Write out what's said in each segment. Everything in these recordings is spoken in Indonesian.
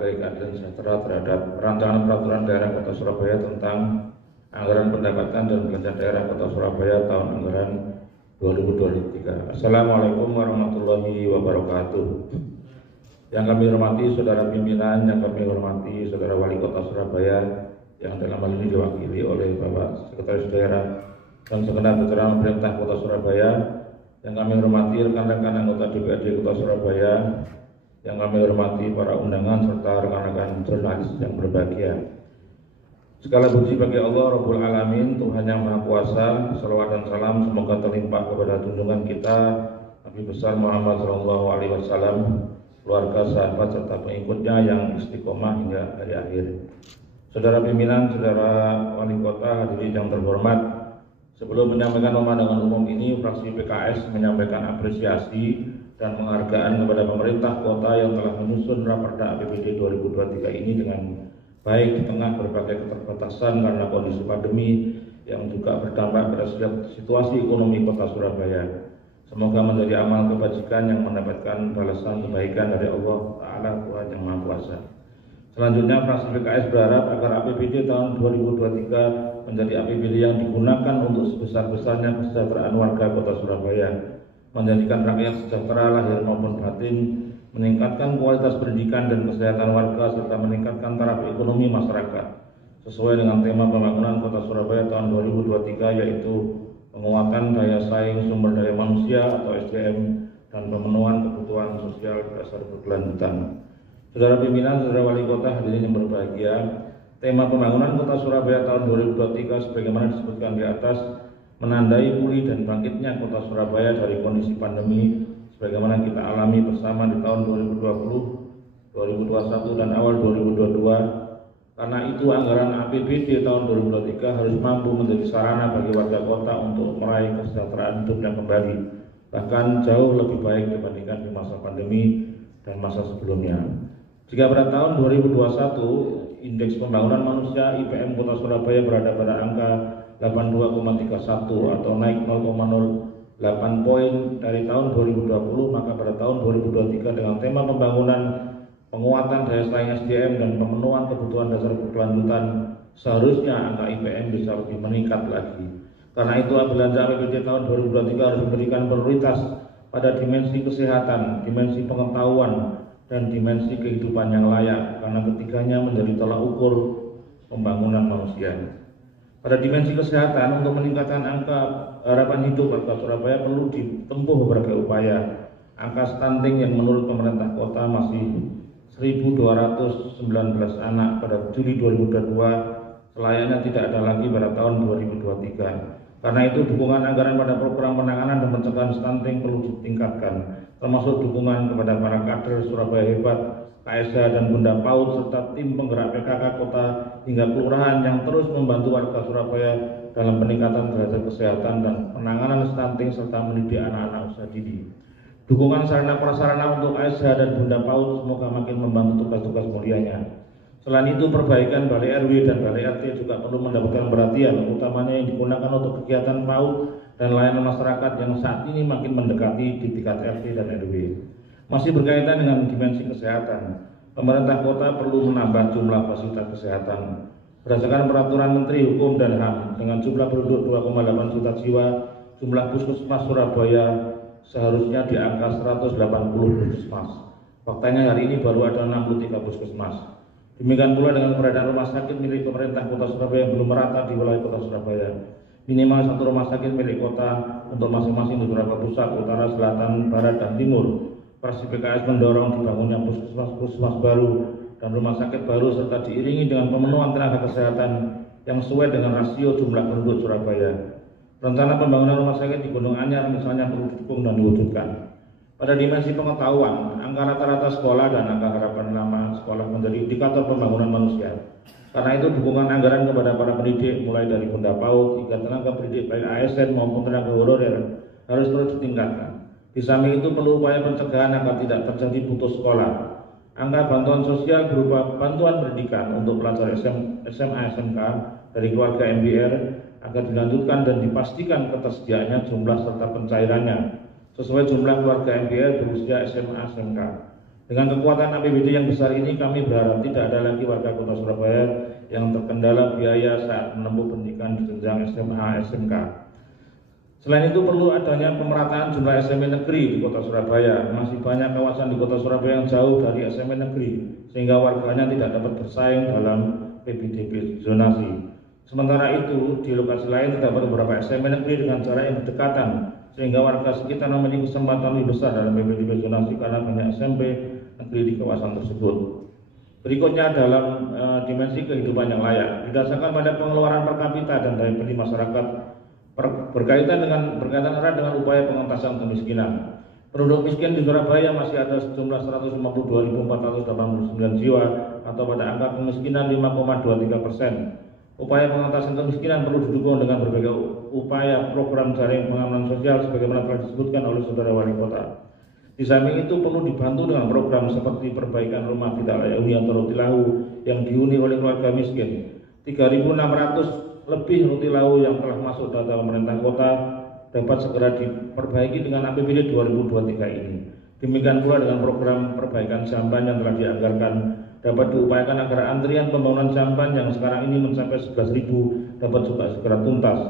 Partai Keadilan Sejahtera terhadap rancangan peraturan daerah Kota Surabaya tentang anggaran pendapatan dan belanja daerah Kota Surabaya tahun anggaran 2023. Assalamualaikum warahmatullahi wabarakatuh. Yang kami hormati saudara pimpinan, yang kami hormati saudara Wali Kota Surabaya, yang dalam hal ini diwakili oleh Bapak Sekretaris Daerah dan segenap jajaran pemerintah Kota Surabaya, yang kami hormati rekan-rekan anggota DPRD Kota Surabaya, yang kami hormati para undangan serta rekan-rekan jurnalis yang berbahagia. Segala puji bagi Allah Rabbul Alamin, Tuhan yang Maha Kuasa. Salawat dan salam semoga terlimpah kepada junjungan kita Nabi besar Muhammad SAW, keluarga, sahabat serta pengikutnya yang istiqomah hingga hari akhir. Saudara pimpinan, saudara wali kota, hadirin yang terhormat, sebelum menyampaikan pemandangan umum ini, fraksi PKS menyampaikan apresiasi dan penghargaan kepada pemerintah kota yang telah menyusun Raperda APBD 2023 ini dengan baik di tengah berbagai keterbatasan karena kondisi pandemi yang juga berdampak pada situasi ekonomi Kota Surabaya. Semoga menjadi amal kebajikan yang mendapatkan balasan kebaikan dari Allah Ta'ala, Tuhan yang Maha Kuasa. Selanjutnya, fraksi PKS berharap agar APBD tahun 2023 menjadi APBD yang digunakan untuk sebesar-besarnya kesejahteraan warga Kota Surabaya, menjadikan rakyat sejahtera lahir maupun batin, meningkatkan kualitas pendidikan dan kesehatan warga, serta meningkatkan taraf ekonomi masyarakat sesuai dengan tema pembangunan Kota Surabaya tahun 2023, yaitu penguatan daya saing sumber daya manusia atau SDM dan pemenuhan kebutuhan sosial dasar berkelanjutan. Saudara pimpinan, saudara wali kota, hadirin yang berbahagia, tema pembangunan Kota Surabaya tahun 2023 sebagaimana disebutkan di atas menandai pulih dan bangkitnya Kota Surabaya dari kondisi pandemi sebagaimana kita alami bersama di tahun 2020, 2021 dan awal 2022. Karena itu anggaran APBD tahun 2023 harus mampu menjadi sarana bagi warga kota untuk meraih kesejahteraan hidup yang kembali, bahkan jauh lebih baik dibandingkan di masa pandemi dan masa sebelumnya. Jika pada tahun 2021 indeks pembangunan manusia IPM Kota Surabaya berada pada angka 82,31 atau naik 0,08 poin dari tahun 2020, maka pada tahun 2023 dengan tema pembangunan, penguatan daya saing SDM dan pemenuhan kebutuhan dasar berkelanjutan, seharusnya angka IPM bisa lebih meningkat lagi. Karena itu belanja APBD tahun 2023 harus memberikan prioritas pada dimensi kesehatan, dimensi pengetahuan, dan dimensi kehidupan yang layak, karena ketiganya menjadi tolak ukur pembangunan manusia. Pada dimensi kesehatan, untuk meningkatkan angka harapan hidup warga Surabaya perlu ditempuh beberapa upaya. Angka stunting yang menurut pemerintah kota masih 1.219 anak pada Juli 2022, selayaknya tidak ada lagi pada tahun 2023. Karena itu dukungan anggaran pada program penanganan dan pencegahan stunting perlu ditingkatkan, termasuk dukungan kepada para kader Surabaya Hebat, KSH dan Bunda PAUD serta tim penggerak PKK kota hingga kelurahan yang terus membantu warga Surabaya dalam peningkatan derajat kesehatan dan penanganan stunting serta mendidik anak-anak usia dini. Dukungan sarana prasarana untuk KSH dan Bunda PAUD semoga makin membantu tugas-tugas mulianya. Selain itu, perbaikan balai RW dan balai RT juga perlu mendapatkan perhatian, utamanya yang digunakan untuk kegiatan PAUD dan layanan masyarakat yang saat ini makin mendekati di tingkat RT dan RW. Masih berkaitan dengan dimensi kesehatan, pemerintah kota perlu menambah jumlah fasilitas kesehatan. Berdasarkan peraturan Menteri Hukum dan HAM, dengan jumlah penduduk 2,8 juta jiwa, jumlah puskesmas Surabaya seharusnya di angka 180 puskesmas. Faktanya hari ini baru ada 63 puskesmas. Demikian pula dengan keberadaan rumah sakit milik pemerintah Kota Surabaya yang belum merata di wilayah Kota Surabaya. Minimal satu rumah sakit milik kota untuk masing-masing beberapa pusat, utara, selatan, barat, dan timur. Fraksi PKS mendorong dibangunnya puskesmas baru dan rumah sakit baru serta diiringi dengan pemenuhan tenaga kesehatan yang sesuai dengan rasio jumlah penduduk Surabaya. Rencana pembangunan rumah sakit di Gunung Anyar misalnya perlu didukung dan diwujudkan. Pada dimensi pengetahuan, angka rata-rata sekolah dan angka harapan lama sekolah menjadi indikator pembangunan manusia. Karena itu dukungan anggaran kepada para pendidik mulai dari Bunda PAUD hingga tenaga pendidik baik ASN maupun tenaga honorer harus terus ditingkatkan. Di samping itu perlu upaya pencegahan agar tidak terjadi putus sekolah. Angka bantuan sosial berupa bantuan pendidikan untuk pelajar SMA SMK dari keluarga MBR agar dilanjutkan dan dipastikan ketersediaannya jumlah serta pencairannya sesuai jumlah keluarga MBR berusia SMA SMK. Dengan kekuatan APBD yang besar ini, kami berharap tidak ada lagi warga Kota Surabaya yang terkendala biaya saat menempuh pendidikan di jenjang SMA, SMK. Selain itu, perlu adanya pemerataan jumlah SMP negeri di Kota Surabaya. Masih banyak kawasan di Kota Surabaya yang jauh dari SMP negeri, sehingga warganya tidak dapat bersaing dalam PPDB zonasi. Sementara itu, di lokasi lain terdapat beberapa SMP negeri dengan jarak yang berdekatan, sehingga warga sekitar memiliki kesempatan lebih besar dalam PPDB zonasi karena banyak SMP negeri di kawasan tersebut. Berikutnya dalam dimensi kehidupan yang layak, didasarkan pada pengeluaran per kapita dan daya beli masyarakat berkaitan erat dengan upaya pengentasan kemiskinan. Penduduk miskin di Surabaya masih ada sejumlah 152.489 jiwa atau pada angka kemiskinan 5,23%. Upaya pengentasan kemiskinan perlu didukung dengan berbagai upaya program jaring pengaman sosial sebagaimana telah disebutkan oleh Saudara Wali Kota. Di samping itu perlu dibantu dengan program seperti perbaikan rumah tidak layak huni atau roti lahu yang dihuni oleh keluarga miskin. 3.600 lebih roti lahu yang telah masuk data pemerintah kota dapat segera diperbaiki dengan APBD 2023 ini. Demikian pula dengan program perbaikan jamban yang telah dianggarkan dapat diupayakan agar antrian pembangunan jamban yang sekarang ini mencapai 11.000 dapat juga segera tuntas.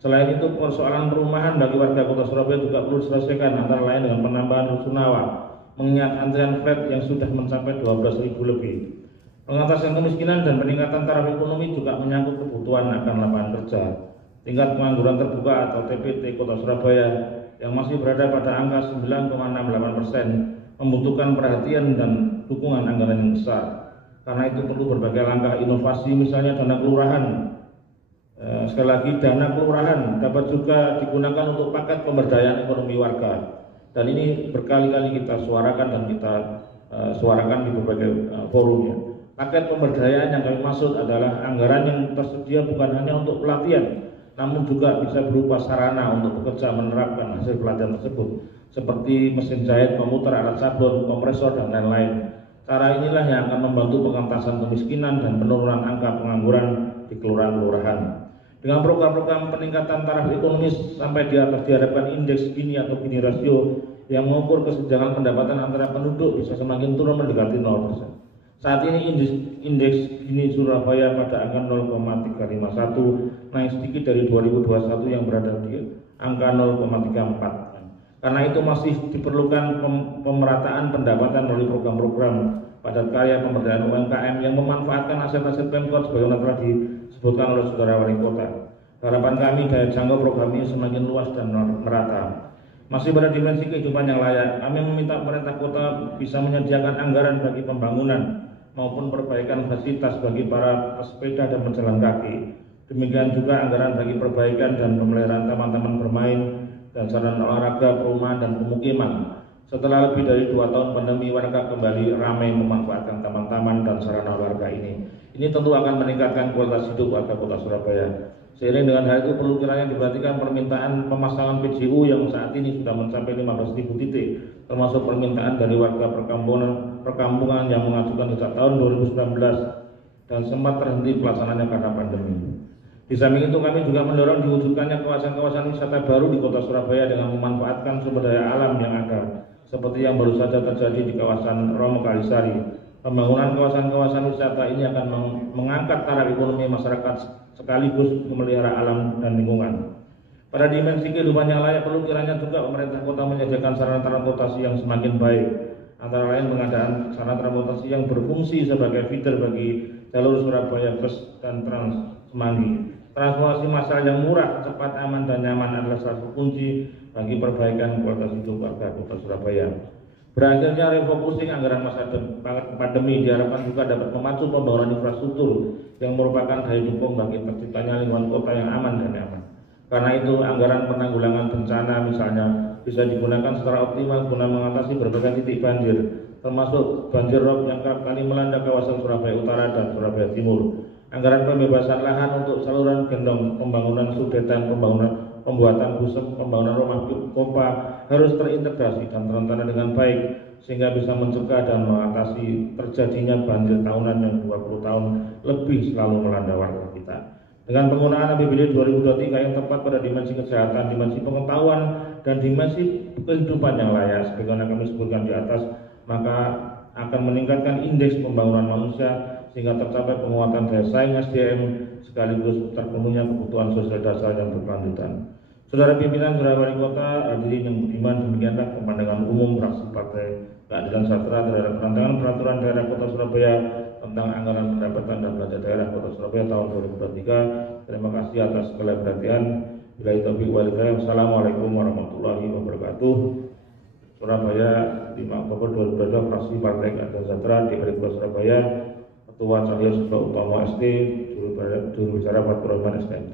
Selain itu, persoalan perumahan bagi warga Kota Surabaya juga perlu diselesaikan, antara lain dengan penambahan rusunawa, mengingat antrian flat yang sudah mencapai 12.000 lebih. Pengentasan kemiskinan dan peningkatan taraf ekonomi juga menyangkut kebutuhan akan lapangan kerja. Tingkat pengangguran terbuka atau TPT Kota Surabaya yang masih berada pada angka 9,68% membutuhkan perhatian dan dukungan anggaran yang besar. Karena itu perlu berbagai langkah inovasi, misalnya dana kelurahan. Sekali lagi, dana kelurahan dapat juga digunakan untuk paket pemberdayaan ekonomi warga. Dan ini berkali-kali kita suarakan dan kita suarakan di berbagai forumnya. Paket pemberdayaan yang kami maksud adalah anggaran yang tersedia bukan hanya untuk pelatihan, namun juga bisa berupa sarana untuk bekerja menerapkan hasil pelatihan tersebut, seperti mesin jahit, komuter, alat sablon, kompresor, dan lain-lain. Cara inilah yang akan membantu pengentasan kemiskinan dan penurunan angka pengangguran di kelurahan-kelurahan. Dengan program-program peningkatan taraf ekonomi sampai di atas diharapkan indeks Gini atau Gini rasio yang mengukur kesenjangan pendapatan antara penduduk bisa semakin turun mendekati 0%. Saat ini indeks Gini Surabaya pada angka 0,351, naik sedikit dari 2021 yang berada di angka 0,34. Karena itu masih diperlukan pemerataan pendapatan melalui program-program padat karya, pemberdayaan UMKM yang memanfaatkan aset-aset Pemkot sebagaimana telah disebutkan oleh Saudara Wali Kota. Harapan kami daya jangkau program ini semakin luas dan merata. Masih pada dimensi kehidupan yang layak, kami meminta pemerintah kota bisa menyediakan anggaran bagi pembangunan maupun perbaikan fasilitas bagi para pesepeda dan pejalan kaki. Demikian juga anggaran bagi perbaikan dan pemeliharaan taman-taman bermain dan sarana olahraga, perumahan, dan pemukiman. Setelah lebih dari 2 tahun pandemi, warga kembali ramai memanfaatkan taman-taman dan sarana olahraga ini. Ini tentu akan meningkatkan kualitas hidup warga Kota Surabaya. Seiring dengan hal itu perlu kiranya diperhatikan permintaan pemasangan PJU yang saat ini sudah mencapai 15.000 titik, termasuk permintaan dari warga perkampungan yang mengajukan sejak tahun 2019 dan sempat terhenti pelaksanaannya karena pandemi. Di samping itu kami juga mendorong diwujudkannya kawasan-kawasan wisata baru di Kota Surabaya dengan memanfaatkan sumber daya alam yang ada, seperti yang baru saja terjadi di kawasan Romo Kalisari. Pembangunan kawasan-kawasan wisata ini akan mengangkat taraf ekonomi masyarakat sekaligus memelihara alam dan lingkungan. Pada dimensi kehidupan yang layak perlu kiranya juga pemerintah kota menyediakan sarana transportasi yang semakin baik, antara lain pengadaan sarana transportasi yang berfungsi sebagai feeder bagi jalur Surabaya Bus dan Trans Semanggi. Transportasi massal yang murah, cepat, aman, dan nyaman adalah salah satu kunci bagi perbaikan kualitas hidup warga Kota Surabaya. Berakhirnya refocusing anggaran masa pandemi diharapkan juga dapat memacu pembangunan infrastruktur yang merupakan daya dukung bagi terciptanya lingkungan kota yang aman dan nyaman. Karena itu anggaran penanggulangan bencana misalnya bisa digunakan secara optimal guna mengatasi berbagai titik banjir, termasuk banjir rob yang kerap kali melanda kawasan Surabaya Utara dan Surabaya Timur. Anggaran pembebasan lahan untuk saluran gendong, pembangunan sudetan, pembuatan busem, pembangunan rumah pompa harus terintegrasi dan terencana dengan baik sehingga bisa mencegah dan mengatasi terjadinya banjir tahunan yang 20 tahun lebih selalu melanda warga kita. Dengan penggunaan APBD 2023 yang tepat pada dimensi kesehatan, dimensi pengetahuan, dan dimensi kehidupan yang layak sebagaimana kami sebutkan di atas, maka akan meningkatkan indeks pembangunan manusia sehingga tercapai penguatan daya saing SDM sekaligus terpenuhnya kebutuhan sosial dasar yang berkelanjutan. Saudara pimpinan, saudara wali kota, hadirin yang budiman, demikianlah pandangan umum fraksi Partai Keadilan Sejahtera terhadap rancangan peraturan daerah Kota Surabaya tentang anggaran pendapatan dan belanja daerah Kota Surabaya tahun 2023. Terima kasih atas segala perhatian. Billahi taufiq wal hidayah. Wassalamualaikum warahmatullahi wabarakatuh. Surabaya 5 Oktober 2022, fraksi Partai Keadilan Sejahtera DPRD Kota Surabaya, Ketua Cahyo Suba Utomo ST, juru bicara Fathur Rahman STM.